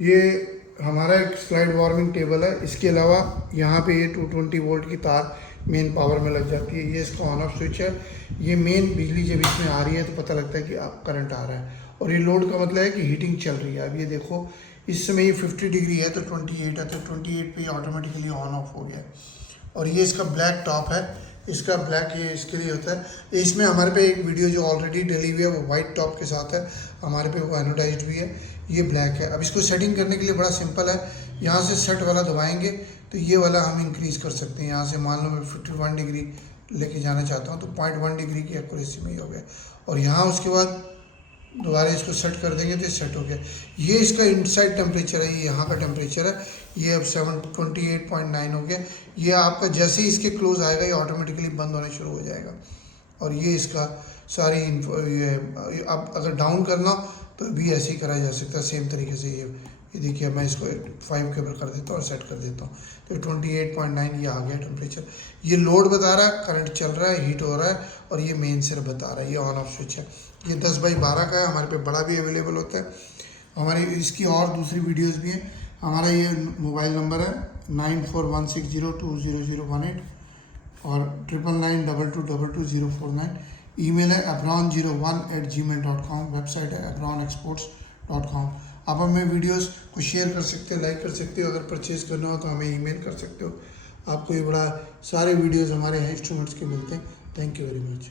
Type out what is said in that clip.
ये हमारा एक स्लाइड वार्मिंग टेबल है। इसके अलावा यहाँ पे ये 220 वोल्ट की तार मेन पावर में लग जाती है। ये इसका ऑन ऑफ स्विच है। ये मेन बिजली जब इसमें आ रही है तो पता लगता है कि करंट आ रहा है, और ये लोड का मतलब है कि हीटिंग चल रही है। अब ये देखो इस समय ये 50 डिग्री है तो 28 है, तो 28 पे ऑटोमेटिकली ऑन ऑफ हो गया है। और ये इसका ब्लैक टॉप है। इसका ब्लैक ये इसके लिए होता है। इसमें हमारे पे एक वीडियो जो ऑलरेडी डली हुई है वो वाइट टॉप के साथ है, हमारे पे वो एनोडाइज्ड भी है। ये ब्लैक है। अब इसको सेटिंग करने के लिए बड़ा सिंपल है। यहाँ से सेट वाला दबाएंगे तो ये वाला हम इंक्रीज़ कर सकते हैं। यहाँ से मान लो मैं 51 डिग्री लेके जाना चाहता हूँ तो 0.1 डिग्री की एक्यूरेसी में ही हो गया। और यहाँ उसके बाद दोबारा इसको सेट कर देंगे तो सेट हो गया। ये इसका इनसाइड टेम्परेचर है, ये यहाँ का टेम्परेचर है। ये अब 728.9 हो गया। ये आपका जैसे ही इसके क्लोज आएगा ये ऑटोमेटिकली बंद होना शुरू हो जाएगा। और ये इसका सारी ये अब अगर डाउन करना तो भी ऐसे ही करा जा सकता है सेम तरीके से। ये देखिए मैं इसको 5 के ऊपर कर देता हूँ और सेट कर देता हूँ तो 28.9 ये आ गया टेम्परेचर। ये लोड बता रहा है, करंट चल रहा है, हीट हो रहा है, और ये मेन से बता रहा है। ये ऑन ऑफ स्विच है। ये 10x12 का है। हमारे पे बड़ा भी अवेलेबल होता है। हमारी इसकी और दूसरी वीडियोस भी हैं। हमारा ये मोबाइल नंबर है 9416020018 और 9992222049। ईमेल है abron01@gmail.com। वेबसाइट है abronexports.com। आप हमें वीडियोस को शेयर कर सकते हो, लाइक कर सकते हो। अगर परचेज़ करना हो तो हमें ईमेल कर सकते हो। आपको ये बड़ा सारे वीडियोस हमारे इंस्ट्रूमेंट्स के मिलते हैं। Thank you very much.